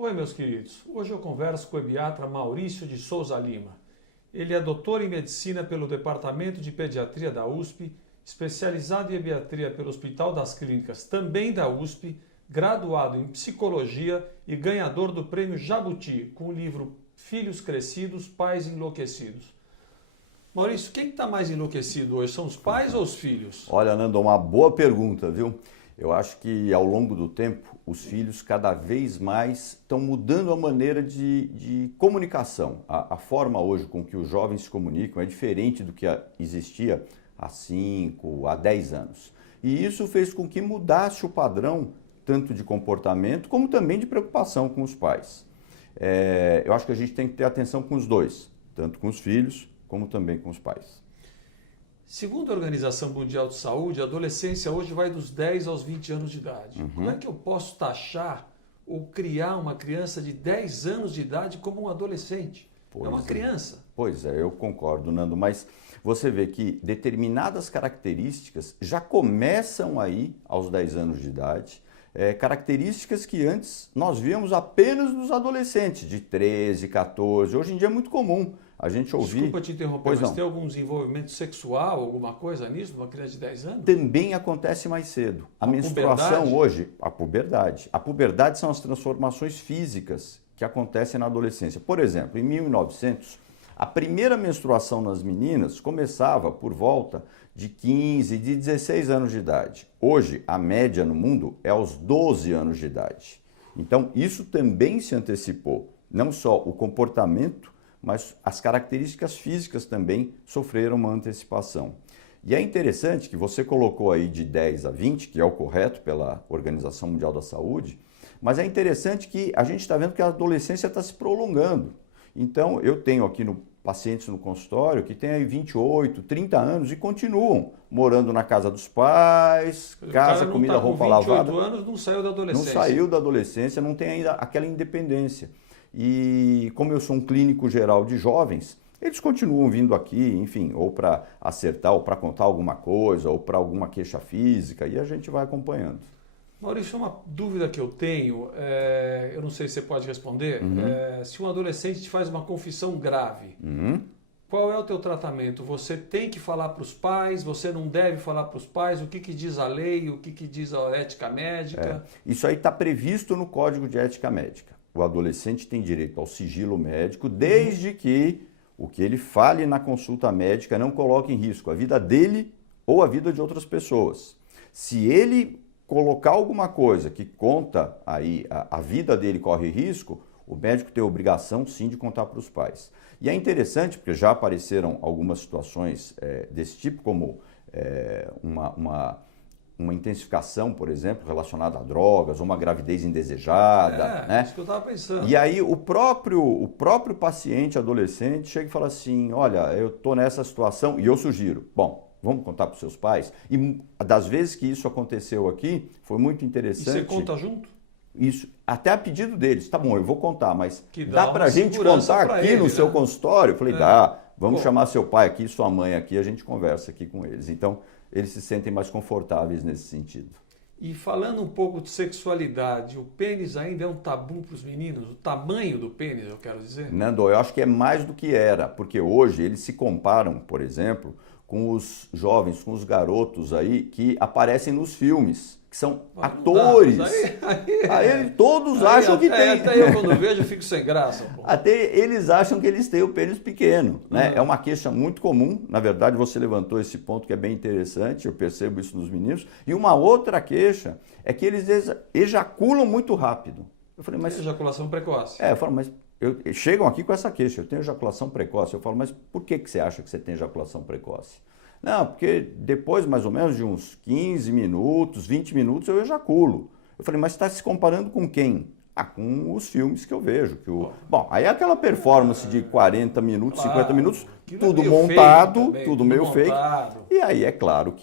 Oi, meus queridos. Hoje eu converso com o pediatra Maurício de Souza Lima. Ele é doutor em medicina pelo Departamento de Pediatria da USP, especializado em pediatria pelo Hospital das Clínicas, também da USP, graduado em psicologia e ganhador do prêmio Jabuti, com o livro Filhos Crescidos, Pais Enlouquecidos. Maurício, quem está mais enlouquecido hoje? São os pais ou os filhos? Olha, Nando, uma boa pergunta, viu? Eu acho que ao longo do tempo, os filhos cada vez mais estão mudando a maneira de comunicação. A forma hoje com que os jovens se comunicam é diferente do que existia há 5, há 10 anos. E isso fez com que mudasse o padrão, tanto de comportamento, como também de preocupação com os pais. Eu acho que a gente tem que ter atenção com os dois, tanto com os filhos, como também com os pais. Segundo a Organização Mundial de Saúde, a adolescência hoje vai dos 10 aos 20 anos de idade. Como é que eu posso taxar ou criar uma criança de 10 anos de idade como um adolescente? É uma criança. Pois é, eu concordo, Nando, mas você vê que determinadas características já começam aí aos 10 anos de idade, características que antes nós víamos apenas nos adolescentes, de 13, 14, hoje em dia é muito comum. A gente ouvir... Desculpa te interromper, mas tem algum desenvolvimento sexual, alguma coisa nisso, uma criança de 10 anos? Também acontece mais cedo. A menstruação puberdade? Hoje, a puberdade. A puberdade são as transformações físicas que acontecem na adolescência. Por exemplo, em 1900, a primeira menstruação nas meninas começava por volta de 15, de 16 anos de idade. Hoje, a média no mundo é aos 12 anos de idade. Então, isso também se antecipou. Não só o comportamento, mas as características físicas também sofreram uma antecipação. E é interessante que você colocou aí de 10 a 20, que é o correto pela Organização Mundial da Saúde, mas é interessante que a gente está vendo que a adolescência está se prolongando. Então, eu tenho aqui pacientes no consultório que têm aí 28, 30 anos e continuam morando na casa dos pais, casa, comida, roupa lavada. Com 28 anos não saiu da adolescência. Não saiu da adolescência, não tem ainda aquela independência. E como eu sou um clínico geral de jovens, eles continuam vindo aqui, enfim, ou para acertar, ou para contar alguma coisa, ou para alguma queixa física, e a gente vai acompanhando. Maurício, uma dúvida que eu tenho, eu não sei se você pode responder, se um adolescente te faz uma confissão grave, qual é o teu tratamento? Você tem que falar para os pais, você não deve falar para os pais, o que diz a lei, o que diz a ética médica? Isso aí está previsto no Código de Ética Médica. O adolescente tem direito ao sigilo médico, desde que o que ele fale na consulta médica não coloque em risco a vida dele ou a vida de outras pessoas. Se ele colocar alguma coisa que conta aí, a vida dele corre risco, o médico tem a obrigação sim de contar para os pais. E é interessante porque já apareceram algumas situações desse tipo, como uma intensificação, por exemplo, relacionada a drogas, ou uma gravidez indesejada. Né? Isso que eu estava pensando. E aí o próprio paciente adolescente chega e fala assim, olha, eu estou nessa situação e eu sugiro, bom, vamos contar para os seus pais? E das vezes que isso aconteceu aqui, foi muito interessante. E você conta junto? Isso, até a pedido deles. Tá bom, eu vou contar, mas dá para a gente contar aqui no seu consultório? Eu falei, dá, vamos chamar seu pai aqui, sua mãe aqui, a gente conversa aqui com eles. Então, eles se sentem mais confortáveis nesse sentido. E falando um pouco de sexualidade, o pênis ainda é um tabu para os meninos? O tamanho do pênis, eu quero dizer? Nando, eu acho que é mais do que era, porque hoje eles se comparam, por exemplo, com os jovens, com os garotos aí que aparecem nos filmes, que são atores. Aí todos acham que tem. Até eu quando vejo fico sem graça. Pô. Até eles acham que eles têm o pênis pequeno. Né? É uma queixa muito comum. Na verdade, você levantou esse ponto que é bem interessante, eu percebo isso nos meninos. E uma outra queixa é que eles ejaculam muito rápido. Eu falei, mas... Ejaculação precoce. Eu falo, mas... Chegam aqui com essa queixa, eu tenho ejaculação precoce. Eu falo, mas por que você acha que você tem ejaculação precoce? Não, porque depois mais ou menos de uns 15 minutos, 20 minutos eu ejaculo. Eu falei, mas você está se comparando com quem? Com os filmes que eu vejo. Bom, aí aquela performance de 40 minutos, 50 minutos, Aquilo tudo é meio montado, feio também, tudo meio fake. montado. E aí é claro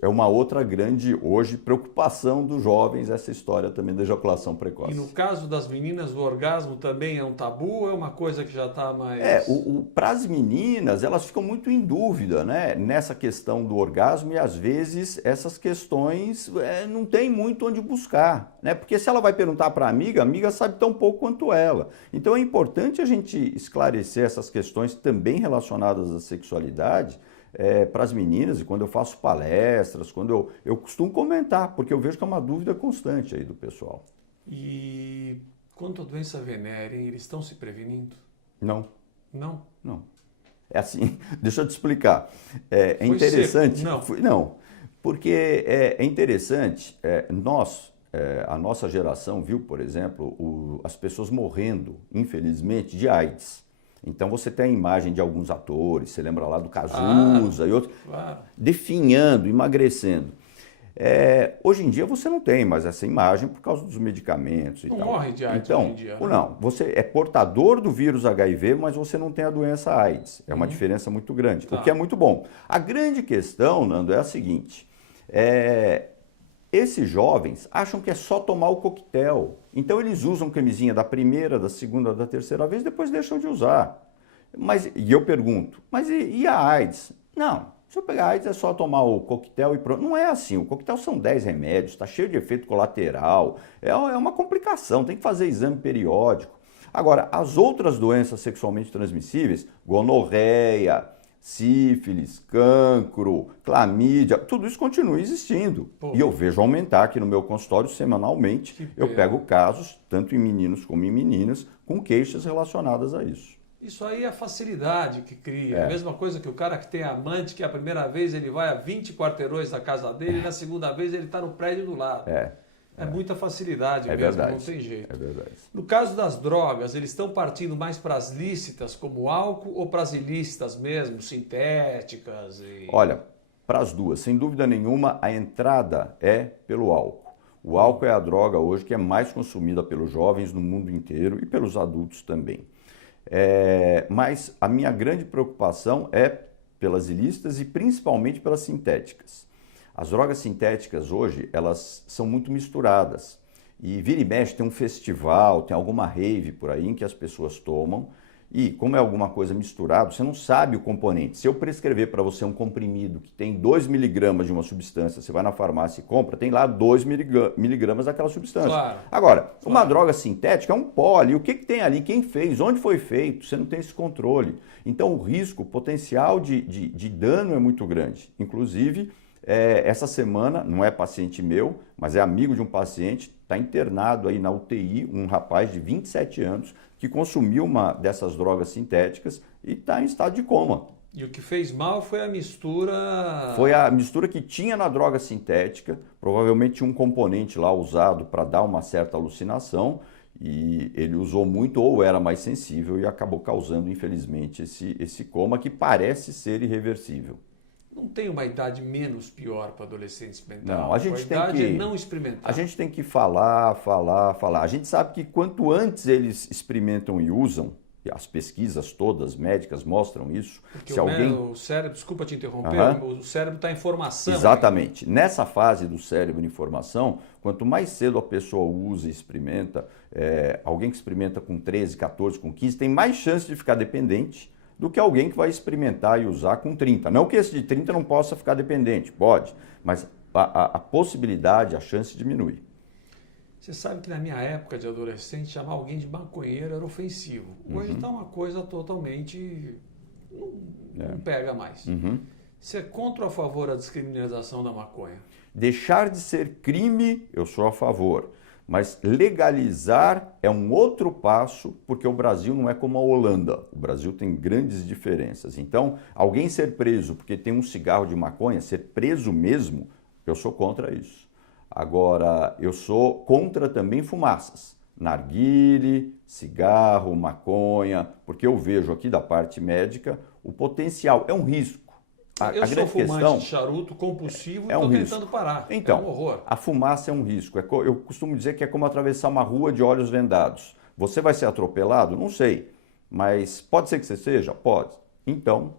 é uma outra grande, hoje, preocupação dos jovens, essa história também da ejaculação precoce. E no caso das meninas, o orgasmo também é um tabu ou é uma coisa que já está mais... Para as meninas, elas ficam muito em dúvida, né, nessa questão do orgasmo e às vezes essas questões não tem muito onde buscar, né, porque se ela vai perguntar para a amiga sabe tão pouco quanto ela. Então é importante a gente esclarecer essas questões também relacionadas à sexualidade para as meninas, e quando eu faço palestras, quando eu costumo comentar, porque eu vejo que é uma dúvida constante aí do pessoal. E quanto à doença venérea, hein, eles estão se prevenindo? Não. Não? Não. É assim, deixa eu te explicar. É Foi interessante. seco? Não, porque é interessante, a nossa geração viu, por exemplo, as pessoas morrendo, infelizmente, de AIDS. Então você tem a imagem de alguns atores, você lembra lá do Cazuza e outros, definhando, emagrecendo. Hoje em dia você não tem mais essa imagem por causa dos medicamentos e não tal. Morre de AIDS então, hoje em dia, né? Não, você é portador do vírus HIV, mas você não tem a doença AIDS. É uma diferença muito grande, o que é muito bom. A grande questão, Nando, é a seguinte, esses jovens acham que é só tomar o coquetel. Então eles usam camisinha da primeira, da segunda, da terceira vez, depois deixam de usar. E eu pergunto, mas e a AIDS? Não, se eu pegar a AIDS é só tomar o coquetel e pronto. Não é assim, o coquetel são 10 remédios, está cheio de efeito colateral, é uma complicação, tem que fazer exame periódico. Agora, as outras doenças sexualmente transmissíveis, gonorreia, sífilis, cancro, clamídia, tudo isso continua existindo. E eu vejo aumentar aqui no meu consultório semanalmente. Eu pego casos, tanto em meninos como em meninas, com queixas relacionadas a isso. Isso aí é a facilidade que cria. A mesma coisa que o cara que tem amante, que a primeira vez ele vai a 20 quarteirões da casa dele e na segunda vez ele está no prédio do lado. É muita facilidade mesmo, verdade, não tem jeito. É verdade. No caso das drogas, eles estão partindo mais para as lícitas, como o álcool, ou para as ilícitas mesmo, sintéticas? Olha, para as duas, sem dúvida nenhuma, a entrada é pelo álcool. O álcool é a droga hoje que é mais consumida pelos jovens no mundo inteiro e pelos adultos também. Mas a minha grande preocupação é pelas ilícitas e principalmente pelas sintéticas. As drogas sintéticas hoje, elas são muito misturadas. E vira e mexe, tem um festival, tem alguma rave por aí em que as pessoas tomam. E como é alguma coisa misturada, você não sabe o componente. Se eu prescrever para você um comprimido que tem 2 miligramas de uma substância, você vai na farmácia e compra, tem lá 2 miligramas daquela substância. Claro. Agora, uma droga sintética é um pó, o que tem ali, quem fez, onde foi feito, você não tem esse controle. Então o risco, o potencial de dano é muito grande. Inclusive, essa semana, não é paciente meu, mas é amigo de um paciente, está internado aí na UTI, um rapaz de 27 anos, que consumiu uma dessas drogas sintéticas e está em estado de coma. E o que fez mal foi a mistura... Foi a mistura que tinha na droga sintética, provavelmente tinha um componente lá usado para dar uma certa alucinação, e ele usou muito ou era mais sensível e acabou causando, infelizmente, esse coma que parece ser irreversível. Não tem uma idade menos pior para adolescente experimentar. Não, a idade é não experimentar. A gente tem que falar. A gente sabe que quanto antes eles experimentam e usam, e as pesquisas todas médicas mostram isso. Porque o cérebro, desculpa te interromper, o cérebro está em formação. Exatamente. Nessa fase do cérebro em formação, quanto mais cedo a pessoa usa e experimenta, alguém que experimenta com 13, 14, com 15, tem mais chance de ficar dependente do que alguém que vai experimentar e usar com 30. Não que esse de 30 não possa ficar dependente, pode, mas a possibilidade, a chance diminui. Você sabe que na minha época de adolescente, chamar alguém de maconheiro era ofensivo. Hoje está uma coisa totalmente... não pega mais. Você é contra ou a favor da descriminalização da maconha? Deixar de ser crime, eu sou a favor. Mas legalizar é um outro passo, porque o Brasil não é como a Holanda. O Brasil tem grandes diferenças. Então, alguém ser preso porque tem um cigarro de maconha, ser preso mesmo, eu sou contra isso. Agora, eu sou contra também fumaças. Narguile, cigarro, maconha, porque eu vejo aqui da parte médica o potencial. É um risco. Eu sou fumante de charuto compulsivo e estou tentando parar. Então, é um horror. A fumaça é um risco. Eu costumo dizer que é como atravessar uma rua de olhos vendados. Você vai ser atropelado? Não sei. Mas pode ser que você seja? Pode. Então,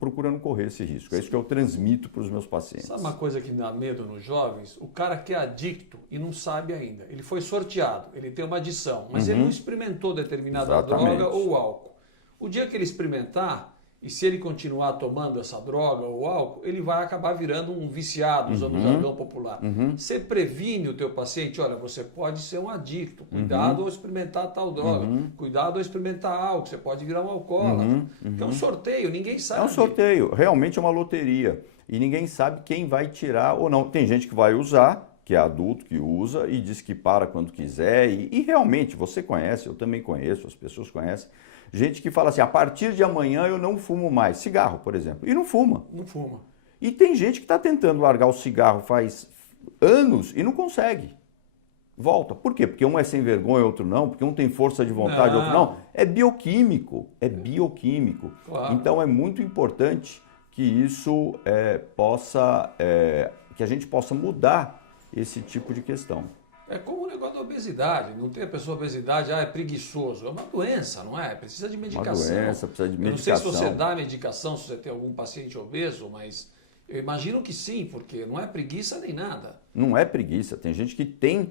procura não correr esse risco. É isso que eu transmito para os meus pacientes. Sabe uma coisa que dá medo nos jovens? O cara que é adicto e não sabe ainda. Ele foi sorteado, ele tem uma adição, mas ele não experimentou determinada droga ou álcool. O dia que ele experimentar, e se ele continuar tomando essa droga ou álcool, ele vai acabar virando um viciado, usando o jargão popular. Você previne o teu paciente, olha, você pode ser um adicto, cuidado ao experimentar tal droga, cuidado ao experimentar álcool, você pode virar um alcoólatra. É um sorteio, ninguém sabe. É um sorteio, realmente é uma loteria. E ninguém sabe quem vai tirar ou não. Tem gente que vai usar, que é adulto, que usa e diz que para quando quiser. E realmente, você conhece, eu também conheço, as pessoas conhecem. Gente que fala assim, a partir de amanhã eu não fumo mais. Cigarro, por exemplo. E não fuma. Não fuma. E tem gente que está tentando largar o cigarro faz anos e não consegue. Volta. Por quê? Porque um é sem vergonha, outro não. Porque um tem força de vontade, outro não. É bioquímico. É bioquímico. Claro. Então é muito importante que isso que a gente possa mudar esse tipo de questão. É como o negócio da obesidade. Não tem a pessoa obesidade, é preguiçoso. É uma doença, não é? Precisa de medicação. Uma doença, precisa de medicação. Eu não sei se você dá medicação, se você tem algum paciente obeso, mas eu imagino que sim, porque não é preguiça nem nada. Não é preguiça. Tem gente que tem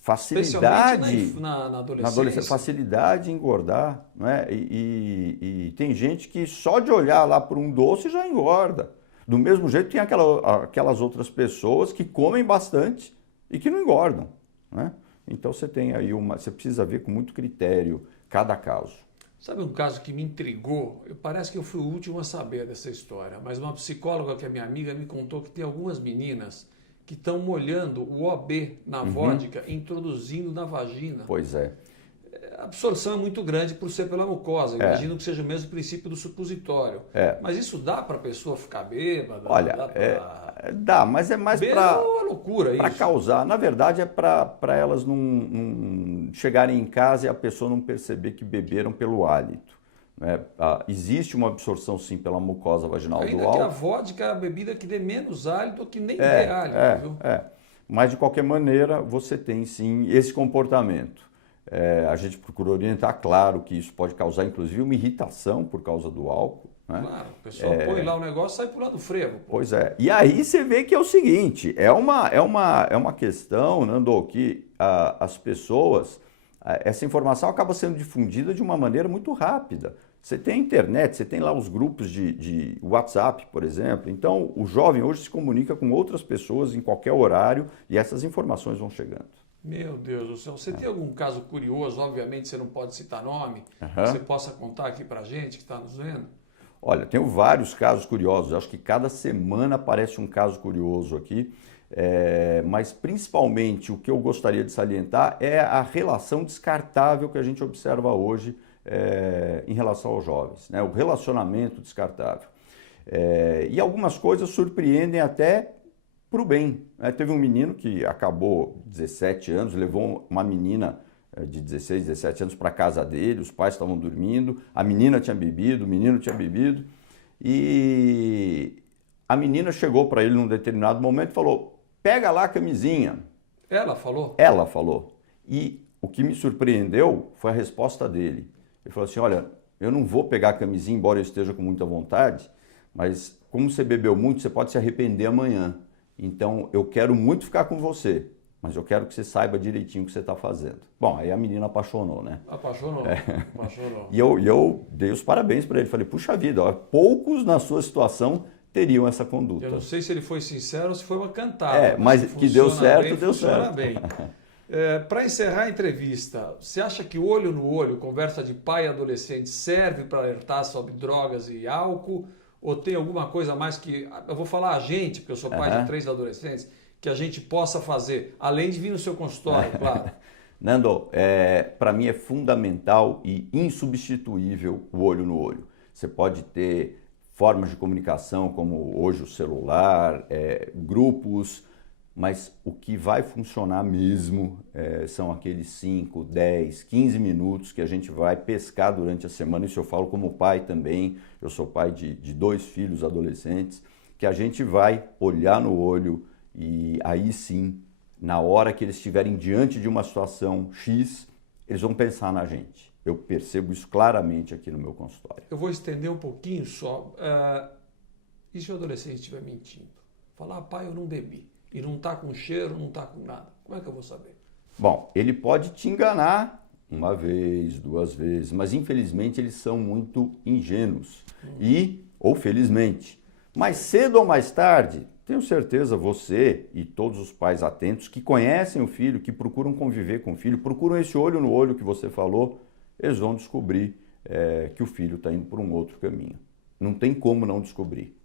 facilidade especialmente na adolescência. Facilidade em engordar. Não é? E tem gente que só de olhar lá para um doce já engorda. Do mesmo jeito tem aquelas outras pessoas que comem bastante e que não engordam, né? Então você tem aí você precisa ver com muito critério cada caso. Sabe um caso que me intrigou? Parece que eu fui o último a saber dessa história, mas uma psicóloga que é minha amiga me contou que tem algumas meninas que estão molhando o OB na vodka, introduzindo na vagina. Pois é. A absorção é muito grande por ser pela mucosa. Imagino que seja o mesmo princípio do supositório. Mas isso dá para a pessoa ficar bêbada? Olha, dá, mas é mais para loucura para isso. Causar. Na verdade, é para elas não chegarem em casa e a pessoa não perceber que beberam pelo hálito. Né? Existe uma absorção, sim, pela mucosa vaginal Ainda do álcool. que a vodka é a bebida que dê menos hálito que nem dê hálito. Viu? Mas, de qualquer maneira, você tem, sim, esse comportamento. A gente procura orientar, claro, que isso pode causar, inclusive, uma irritação por causa do álcool. Né? Claro, o pessoal põe lá o negócio e sai pulando frevo. Pô. Pois é. E aí você vê que é o seguinte, é uma questão, Nando, que as pessoas, essa informação acaba sendo difundida de uma maneira muito rápida. Você tem a internet, você tem lá os grupos de WhatsApp, por exemplo. Então, o jovem hoje se comunica com outras pessoas em qualquer horário e essas informações vão chegando. Meu Deus do céu. Você tem algum caso curioso? Obviamente você não pode citar nome. Que você possa contar aqui pra gente que está nos vendo? Olha, tenho vários casos curiosos. Acho que cada semana aparece um caso curioso aqui. Mas principalmente o que eu gostaria de salientar é a relação descartável que a gente observa hoje em relação aos jovens, né? O relacionamento descartável. E algumas coisas surpreendem até para o bem. Teve um menino que acabou 17 anos, levou uma menina de 16, 17 anos para a casa dele, os pais estavam dormindo, a menina tinha bebido, o menino tinha bebido, e a menina chegou para ele num determinado momento e falou, pega lá a camisinha. Ela falou? Ela falou. E o que me surpreendeu foi a resposta dele. Ele falou assim, olha, eu não vou pegar a camisinha, embora eu esteja com muita vontade, mas como você bebeu muito, você pode se arrepender amanhã. Então, eu quero muito ficar com você, mas eu quero que você saiba direitinho o que você está fazendo. Bom, aí a menina apaixonou, né? Apaixonou, apaixonou. E eu dei os parabéns para ele. Falei, puxa vida, ó, poucos na sua situação teriam essa conduta. Eu não sei se ele foi sincero ou se foi uma cantada. Mas que deu certo, bem, deu certo. Bem. Para encerrar a entrevista, você acha que olho no olho, conversa de pai e adolescente, serve para alertar sobre drogas e álcool? Ou tem alguma coisa mais que, eu vou falar a gente, porque eu sou pai de 3 adolescentes, que a gente possa fazer, além de vir no seu consultório, claro. Nando, para mim é fundamental e insubstituível o olho no olho. Você pode ter formas de comunicação, como hoje o celular, grupos, mas o que vai funcionar mesmo são aqueles 5, 10, 15 minutos que a gente vai pescar durante a semana. Isso eu falo como pai também, eu sou pai de 2 filhos adolescentes, que a gente vai olhar no olho e aí sim, na hora que eles estiverem diante de uma situação X, eles vão pensar na gente. Eu percebo isso claramente aqui no meu consultório. Eu vou estender um pouquinho só. E se o adolescente estiver mentindo? Falar, pai, eu não bebi. E não está com cheiro, não está com nada. Como é que eu vou saber? Bom, ele pode te enganar uma vez, duas vezes, mas infelizmente eles são muito ingênuos. Ou felizmente. Mais cedo ou mais tarde, tenho certeza você e todos os pais atentos que conhecem o filho, que procuram conviver com o filho, procuram esse olho no olho que você falou, eles vão descobrir que o filho está indo por um outro caminho. Não tem como não descobrir.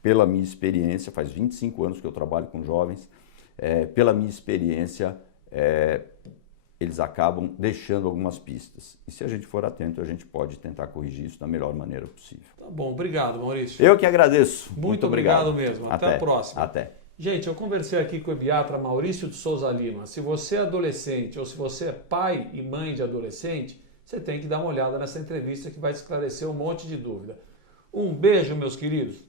Pela minha experiência, faz 25 anos que eu trabalho com jovens, pela minha experiência, eles acabam deixando algumas pistas. E se a gente for atento, a gente pode tentar corrigir isso da melhor maneira possível. Tá bom, obrigado, Maurício. Eu que agradeço. Muito obrigado mesmo. Até a próxima. Até. Gente, eu conversei aqui com o ebiatra Maurício de Souza Lima. Se você é adolescente ou se você é pai e mãe de adolescente, você tem que dar uma olhada nessa entrevista que vai esclarecer um monte de dúvida. Um beijo, meus queridos.